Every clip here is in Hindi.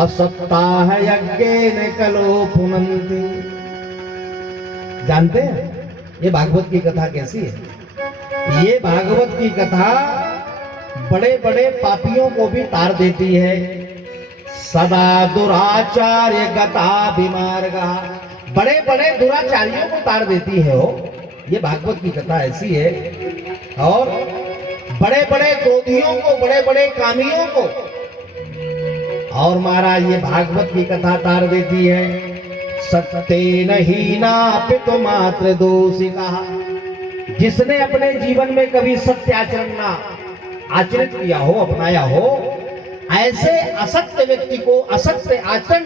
असप्ताह यज्ञेन कलो पुनन्ति। जानते हैं ये भागवत की कथा कैसी है? ये भागवत की कथा बड़े बड़े पापियों को भी तार देती है। सदा दुराचार्य गता विमार्गा, बड़े बड़े दुराचार्यों को तार देती है। वो ये भागवत की कथा ऐसी है। और बड़े बड़े क्रोधियों को, बड़े बड़े कामियों को, और महाराज ये भागवत की कथा तार देती है। सत्तेन हीना पितु मात्र दोषी कहा, जिसने अपने जीवन में कभी सत्य आचरण ना आचरित किया हो, अपनाया हो, ऐसे असत्य व्यक्ति को, असत्य आचरण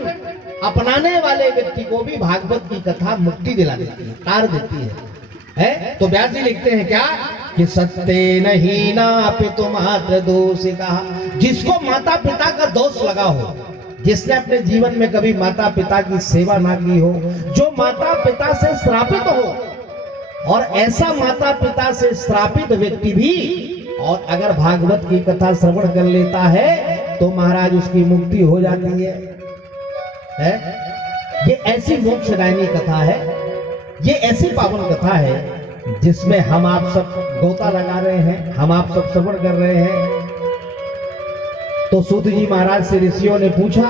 अपनाने वाले व्यक्ति को भी भागवत की कथा मुक्ति दिला देती है, तार देती है? तो व्यास जी लिखते हैं क्या कि सत्तेन हीना पितु मात्र दोषी कहा, जिसको माता पिता का दोष लगा हो, जिसने अपने जीवन में कभी माता पिता की सेवा ना की हो, जो माता पिता से श्रापित हो, और ऐसा माता पिता से श्रापित व्यक्ति भी और अगर भागवत की कथा श्रवण कर लेता है तो महाराज उसकी मुक्ति हो जाती है? ये ऐसी मोक्षदायिनी कथा है, ये ऐसी पावन कथा है जिसमें हम आप सब गोता लगा रहे हैं, हम आप सब श्रवण कर रहे हैं। तो सूत जी महाराज से ऋषियों ने पूछा,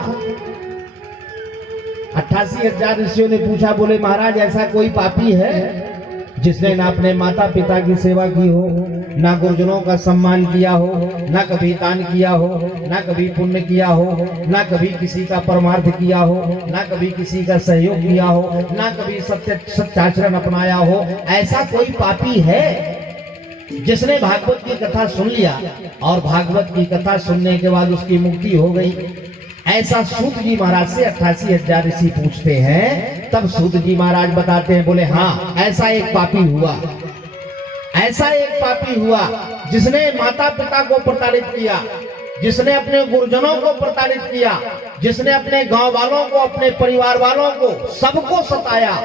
88,000 ऋषियों ने पूछा, बोले महाराज ऐसा कोई पापी है जिसने ना अपने माता पिता की सेवा की हो, ना गुरुजनों का सम्मान किया हो, ना कभी दान किया हो, ना कभी पुण्य किया हो, ना कभी किसी का परमार्थ किया हो, ना कभी किसी का सहयोग किया हो, ना कभी सत्याचरण अपनाया हो? ऐसा कोई पापी है जिसने भागवत की कथा सुन लिया और भागवत की कथा सुनने के बाद उसकी मुक्ति हो गई? ऐसा सूत जी महाराज से 88,000 ऋषि पूछते हैं। तब सूत जी महाराज बताते हैं, बोले हाँ ऐसा एक पापी हुआ, ऐसा एक पापी हुआ जिसने माता पिता को प्रताड़ित किया, जिसने अपने गुरुजनों को प्रताड़ित किया, जिसने अपने गांव वालों को, अपने परिवार वालों को, सबको सताया,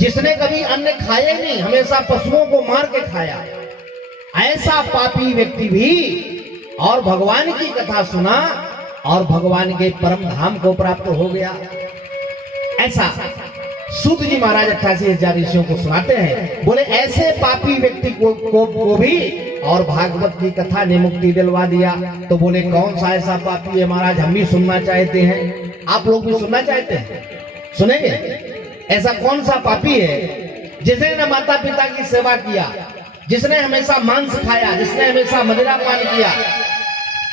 जिसने कभी अन्न खाए नहीं, हमेशा पशुओं को मार के खाया। ऐसा पापी व्यक्ति भी और भगवान की कथा सुना और भगवान के परम धाम को प्राप्त हो गया। ऐसा सूत जी महाराज 88,000 ऋषियों को सुनाते हैं। बोले ऐसे पापी व्यक्ति को भी और भागवत की कथा ने मुक्ति दिलवा दिया। तो बोले कौन सा ऐसा पापी है महाराज? हम भी सुनना चाहते हैं, आप लोग भी सुनना चाहते हैं, सुनेंगे? ऐसा कौन सा पापी है जिसने न माता पिता की सेवा किया, जिसने हमेशा मांस खाया, जिसने हमेशा मदिरा पान किया,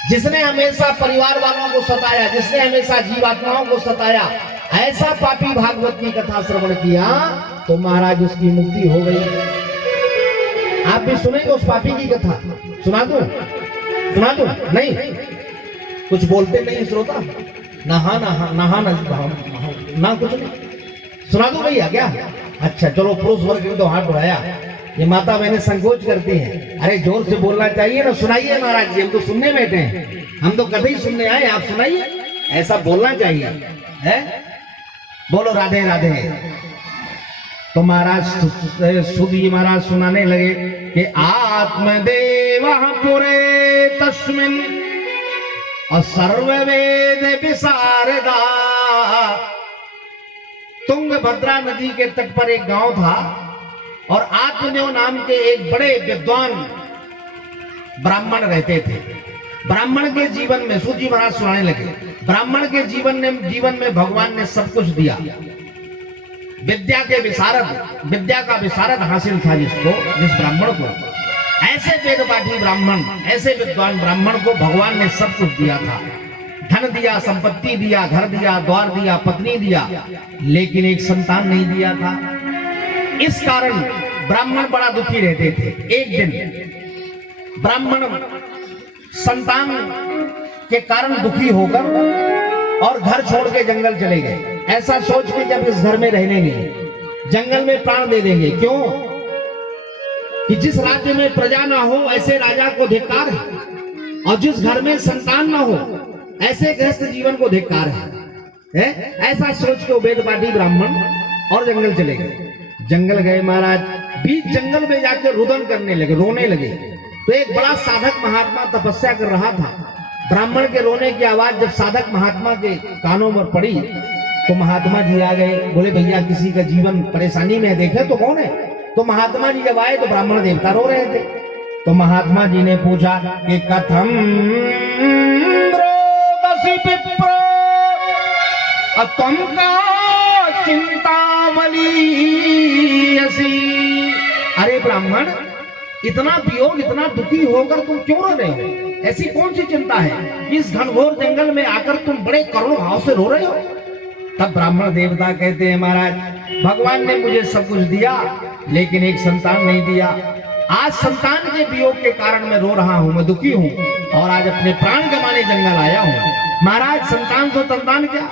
जिसने हमेशा परिवार वालों को सताया, जिसने हमेशा जीवात्माओं को सताया? ऐसा पापी भागवत की कथा श्रवण किया तो महाराज उसकी मुक्ति हो गई। आप भी सुनेंगे उस पापी की कथा? सुना दूं? सुना दूं? नहीं, कुछ बोलते नहीं श्रोता, नहा नहा नहा ना कुछ नहीं। सुना दूं भैया क्या? अच्छा चलो, पुरुष वर्ग ने तो हाथ बढ़ाया, ये माता बहनें संकोच करती हैं। अरे जोर से बोलना चाहिए ना, सुनाइए महाराज जी, हम तो सुनने बैठे हैं, हम तो कभी सुनने आए, आप सुनाइए, ऐसा बोलना चाहिए है? बोलो राधे राधे। तो महाराज सूत जी महाराज सुनाने लगे कि आत्मदेव पुरे तस्मिन् और सर्ववेद विशारदा। तुंगभद्रा नदी के तट पर एक गांव था और आत्मदेव नाम के एक बड़े विद्वान ब्राह्मण रहते थे। ब्राह्मण के जीवन में, सूत जी महाराज सुनाने लगे, ब्राह्मण के जीवन में भगवान ने सब कुछ दिया। विद्या का विशारद हासिल था जिस ब्राह्मण को, ऐसे वेदपाठी ब्राह्मण, ऐसे विद्वान ब्राह्मण को भगवान ने सब कुछ दिया था। धन दिया, संपत्ति दिया, घर दिया, द्वार दिया, पत्नी दिया, लेकिन एक संतान नहीं दिया था। इस कारण ब्राह्मण बड़ा दुखी रहते थे। एक दिन ब्राह्मण संतान के कारण दुखी होकर और घर छोड़ के जंगल चले गए, ऐसा सोच के जब इस घर में रहने नहीं, जंगल में प्राण दे देंगे। क्यों? कि जिस राज्य में प्रजा ना हो ऐसे राजा को धिक्कार है, और जिस घर में संतान ना हो ऐसे गृहस्थ जीवन को धिक्कार है? ऐसा सोच के वेदपाठी ब्राह्मण और जंगल चले गए। जंगल गए महाराज, बीच जंगल में जाकर रुदन करने लगे, रोने लगे। तो एक बड़ा साधक महात्मा तपस्या कर रहा था, ब्राह्मण के रोने की आवाज जब साधक महात्मा के कानों में पड़ी तो महात्मा जी आ गए। बोले भैया किसी का जीवन परेशानी में देखे तो कौन है? तो महात्मा जी जब आए तो ब्राह्मण देवता रो रहे थे। तो महात्मा जी ने पूछा कि कथम रोदसी विप्र तुम का चिंतामणि असी। अरे ब्राह्मण, इतना वियोग, इतना दुखी होकर तुम क्यों रो रहे हो? ऐसी कौन सी चिंता है? इस घनघोर जंगल में आकर तुम बड़े करुण भाव से रो रहे हो। तब ब्राह्मण देवता कहते हैं महाराज, भगवान ने मुझे सब कुछ दिया लेकिन एक संतान नहीं दिया। आज संतान के वियोग के कारण मैं रो रहा हूं, मैं दुखी हूं और आज अपने प्राण गंवाने जंगल आया हूं। महाराज संतान तो संतान क्या,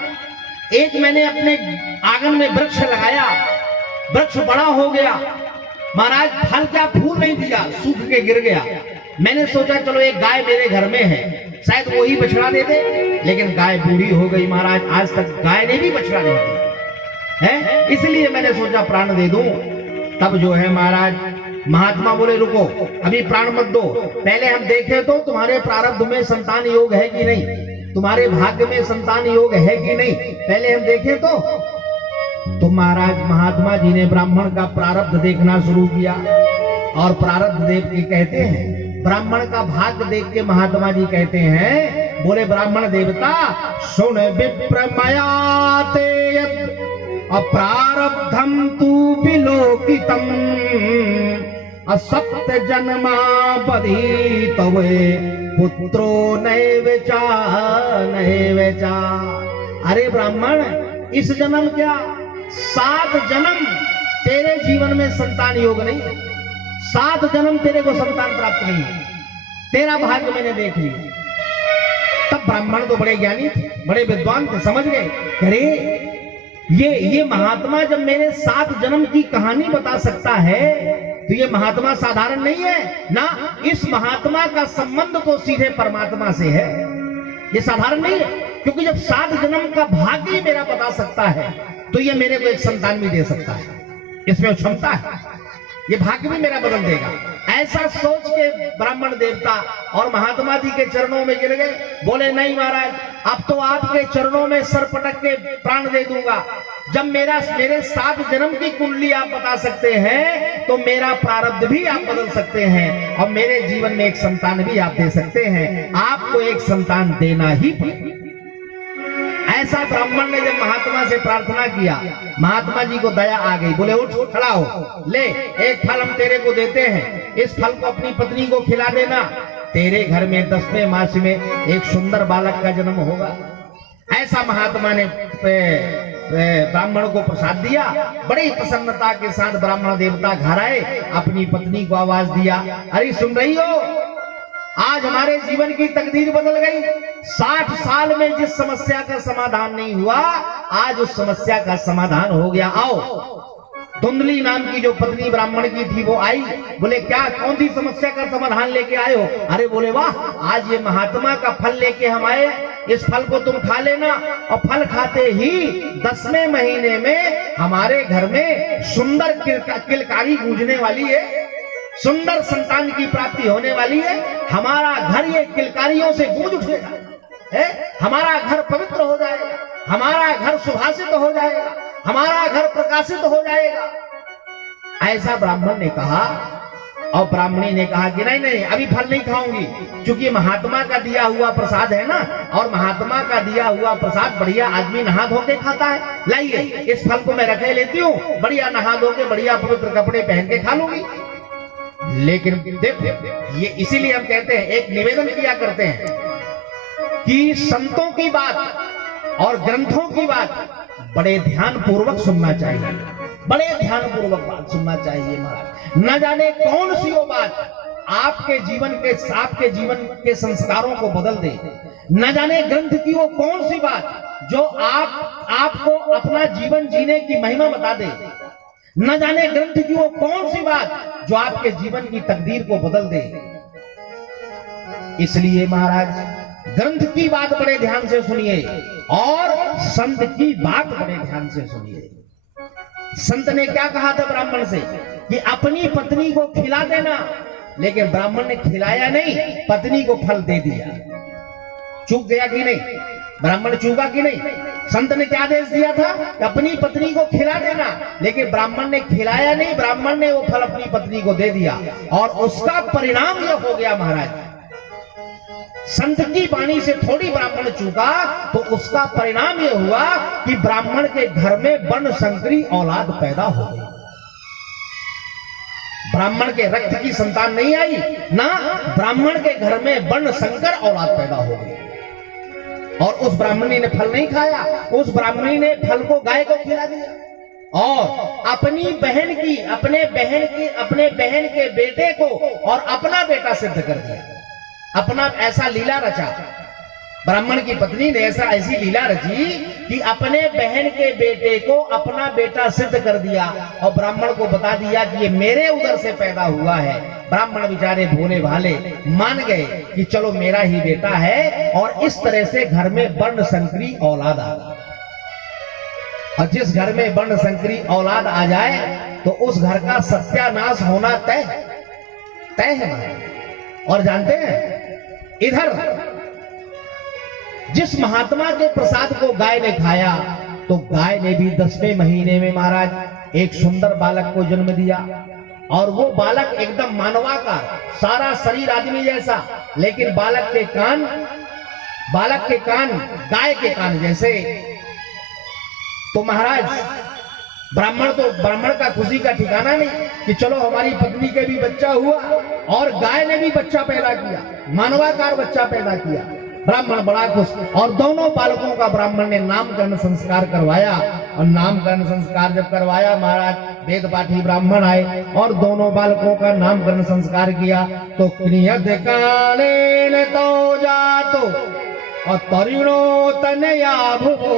एक मैंने अपने आंगन में वृक्ष लगाया, वृक्ष बड़ा हो गया, महाराज फल क्या फूल नहीं दिया, सूख के गिर गया। मैंने सोचा चलो एक गाय मेरे घर में है, शायद वही बछड़ा दे दे, लेकिन गाय बूढ़ी हो गई महाराज, आज तक गाय ने भी बछड़ा नहीं दिया है, इसलिए मैंने सोचा प्राण दे दूं। तब जो है महाराज महात्मा बोले रुको, अभी प्राण मत दो, पहले हम देखें तो तुम्हारे प्रारब्ध में संतान योग है कि नहीं, तुम्हारे भाग्य में संतान योग है कि नहीं, पहले हम देखें तो महाराज महात्मा जी ने ब्राह्मण का प्रारब्ध देखना शुरू किया और प्रारब्ध देख के कहते हैं, ब्राह्मण का भाग्य देख के महात्मा जी कहते हैं, बोले ब्राह्मण देवता सुन विप्र मया ते यत् अप्रारब्धम तु विलोकितम असत्य जन्मा बधी तवे पुत्रो नैवेचा नैवेचा। अरे ब्राह्मण, इस जन्म क्या 7 जन्म तेरे जीवन में संतान योग नहीं, 7 जन्म तेरे को संतान प्राप्त नहीं, तेरा भाग्य मैंने देख लिया। तब ब्राह्मण तो बड़े ज्ञानी थे, बड़े विद्वान थे, समझ गए, अरे ये महात्मा जब मेरे 7 जन्म की कहानी बता सकता है तो ये महात्मा साधारण नहीं है ना, इस महात्मा का संबंध तो सीधे परमात्मा से है, ये साधारण नहीं है, क्योंकि जब 7 जन्म का भाग्य मेरा बता सकता है तो ये मेरे को एक संतान भी दे सकता है, इसमें क्षमता है, ये भाग्य भी मेरा बदल देगा। ऐसा सोच के ब्राह्मण देवता और महात्मा जी के चरणों में गिर गए। बोले नहीं महाराज, अब तो आपके चरणों में सर पटक के प्राण दे दूंगा। जब मेरे 7 जन्म की कुंडली आप बता सकते हैं तो मेरा प्रारब्ध भी आप बदल सकते हैं और मेरे जीवन में एक संतान भी आप दे सकते हैं, आपको एक संतान देना ही पड़ेगा। ऐसा ब्राह्मण ने जब महात्मा से प्रार्थना किया, महात्मा जी को दया आ गई। बोले उठ खड़ा हो, ले एक फल हम तेरे को देते हैं, इस फल को अपनी पत्नी को खिला देना, तेरे घर में 10वें मास में एक सुंदर बालक का जन्म होगा। ऐसा महात्मा ने ब्राह्मण को प्रसाद दिया। बड़ी प्रसन्नता के साथ ब्राह्मण देवता घर आए, अपनी पत्नी को आवाज दिया, अरे सुन रही हो, आज हमारे जीवन की तकदीर बदल गई। 60 साल में जिस समस्या का समाधान नहीं हुआ, आज उस समस्या का समाधान हो गया। आओ। धुंधली नाम की जो पत्नी ब्राह्मण की थी वो आई। बोले क्या, कौन सी समस्या का समाधान लेके आए हो? अरे बोले वाह, आज ये महात्मा का फल लेके हम आए, इस फल को तुम खा लेना और फल खाते ही 10वें महीने में हमारे घर में सुंदर किलकारी गूंजने वाली है, सुंदर संतान की प्राप्ति होने वाली है। हमारा घर ये किलकारियों से गूंज उठेगा, हमारा घर पवित्र हो जाएगा, हमारा घर सुभाषित हो जाएगा, हमारा घर प्रकाशित हो जाएगा। ऐसा ब्राह्मण ने कहा और ब्राह्मणी ने कहा कि नहीं नहीं, अभी फल नहीं खाऊंगी, क्योंकि महात्मा का दिया हुआ प्रसाद है ना, और महात्मा का दिया हुआ प्रसाद बढ़िया आदमी नहा धो के खाता है। लाइए इस फल को मैं रखे लेती हूँ, बढ़िया नहा धो के बढ़िया पवित्र कपड़े पहन के खा लूंगी। लेकिन देखो, ये इसीलिए हम कहते हैं, एक निवेदन किया करते हैं कि संतों की बात और ग्रंथों की बात बड़े ध्यान पूर्वक सुनना चाहिए, बड़े ध्यान पूर्वक बात सुनना चाहिए महाराज। न जाने कौन सी वो बात आपके जीवन के संस्कारों को बदल दे, न जाने ग्रंथ की वो कौन सी बात जो आपको अपना जीवन जीने की महिमा बता दे, न जाने ग्रंथ की वो कौन सी बात जो आपके जीवन की तकदीर को बदल दे। इसलिए महाराज ग्रंथ की बात बड़े ध्यान से सुनिए और संत की बात बड़े ध्यान से सुनिए। संत ने क्या कहा था ब्राह्मण से कि अपनी पत्नी को खिला देना, लेकिन ब्राह्मण ने खिलाया नहीं, पत्नी को फल दे दिया। चूक गया कि नहीं? ब्राह्मण चूका कि नहीं? संत ने क्या आदेश दिया था कि अपनी पत्नी को खिला देना, लेकिन ब्राह्मण ने खिलाया नहीं, ब्राह्मण ने वो फल अपनी पत्नी को दे दिया और उसका परिणाम यह हो गया महाराज, संत की वाणी से थोड़ी ब्राह्मण चूका तो उसका परिणाम यह हुआ कि ब्राह्मण के घर में वर्ण संकरी औलाद पैदा हो गई। ब्राह्मण के रक्त की संतान नहीं आई ना, ब्राह्मण के घर में वर्ण संकर औलाद पैदा हो गई। और उस ब्राह्मणी ने फल नहीं खाया, उस ब्राह्मणी ने फल को गाय को खिला दिया और अपनी बहन की अपने बहन के बेटे को और अपना बेटा सिद्ध कर दिया। अपना ऐसा लीला रचा, ब्राह्मण की पत्नी ने ऐसी लीला रची कि अपने बहन के बेटे को अपना बेटा सिद्ध कर दिया और ब्राह्मण को बता दिया कि ये मेरे उदर से पैदा हुआ है। ब्राह्मण बेचारे भोले भाले मान गए कि चलो मेरा ही बेटा है और इस तरह से घर में वर्ण संकरी औलाद आ गई। और जिस घर में वर्ण संकरी औलाद आ जाए तो उस घर का सत्यानाश होना तय है। और जानते हैं, इधर जिस महात्मा के प्रसाद को गाय ने खाया तो गाय ने भी 10वें महीने में महाराज एक सुंदर बालक को जन्म दिया और वो बालक एकदम मानवाकार, सारा शरीर आदमी जैसा, लेकिन बालक के कान गाय के कान जैसे। तो महाराज ब्राह्मण का खुशी का ठिकाना नहीं कि चलो हमारी पत्नी के भी बच्चा हुआ और गाय ने भी बच्चा पैदा किया, मानवाकार बच्चा पैदा किया। ब्राह्मण बड़ा खुश और दोनों बालकों का ब्राह्मण ने नामकरण संस्कार करवाया और नामकरण संस्कार जब करवाया महाराज वेद पाठी ब्राह्मण आए और दोनों बालकों का नामकरण संस्कार किया। तो क्रियत कालेन तो जातो और तरुणो तनया भुवो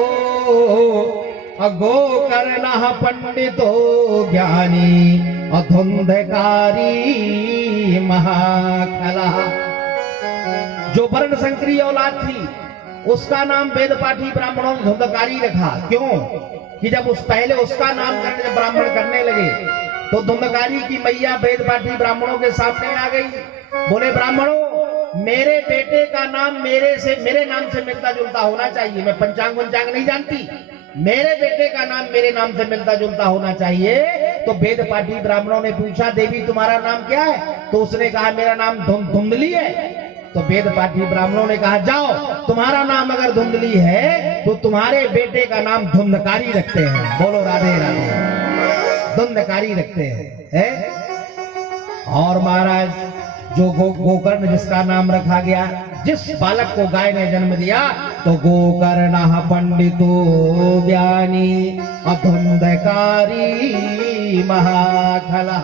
गोकर्ण पंडितो ज्ञानी अधुंधकारी महाखला। जो वर्ण संकरी औलाद थी उसका नाम वेद पाठी ब्राह्मणों ने धुंधकारी रखा। क्यों? कि जब पहले उसका नामकरण जब ब्राह्मण करने लगे तो धुंधकारी की मैया वेद पाठी ब्राह्मणों के सामने आ गई। बोले ब्राह्मणों, मेरे बेटे का नाम मेरे नाम से मिलता जुलता होना चाहिए। मैं पंचांग नहीं जानती, मेरे बेटे का नाम मेरे नाम से मिलता जुलता होना चाहिए। तो वेद पाठी ब्राह्मणों ने पूछा, देवी तुम्हारा नाम क्या है? तो उसने कहा मेरा नाम धुंधली है। तो वेद पाठी ब्राह्मणों ने कहा जाओ, तुम्हारा नाम अगर धुंधली है तो तुम्हारे बेटे का नाम धुंधकारी रखते हैं। बोलो राधे राधे। धुंधकारी रखते हैं। और महाराज जो गोकर्ण जिसका नाम रखा गया, जिस बालक को गाय ने जन्म दिया, तो गोकर्ण पंडितो ज्ञानी अधुंधकारी महाखला।